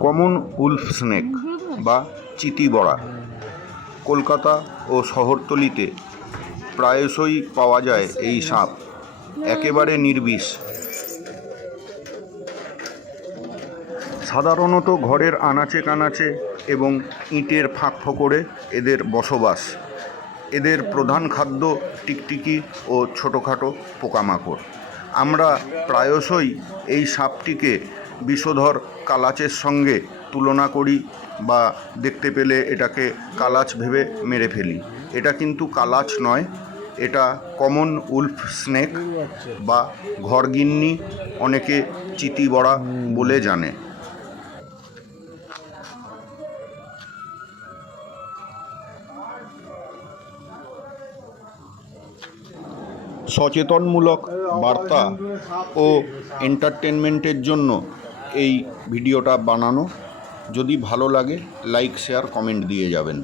Common Wolf snake বা চিতিবড়া কলকাতা ও শহরতলিতে প্রায়শই পাওয়া যায়। এই সাপ একেবারে নির্বিষ। সাধারণত ঘরের আনাচে কানাচে এবং ইটের ফাঁক ফোকরে এদের বসবাস। এদের প্রধান খাদ্য টিকটিকি ও ছোটোখাটো পোকামাকড়। আমরা প্রায়শই এই সাপটিকে বিষধর কালাচের সঙ্গে তুলনা করি বা দেখতে পেলে এটাকে কালাচ ভেবে মেরে ফেলি। এটা কিন্তু কালাচ নয়, এটা কমন উলফ স্নেক বা ঘরগিন্নি, অনেকে চিতিবড়া বলে জানে। সচেতনমূলক বার্তা ও এন্টারটেনমেন্টের জন্য এই ভিডিওটা বানানো। যদি ভালো লাগে লাইক শেয়ার কমেন্ট দিয়ে যাবেন।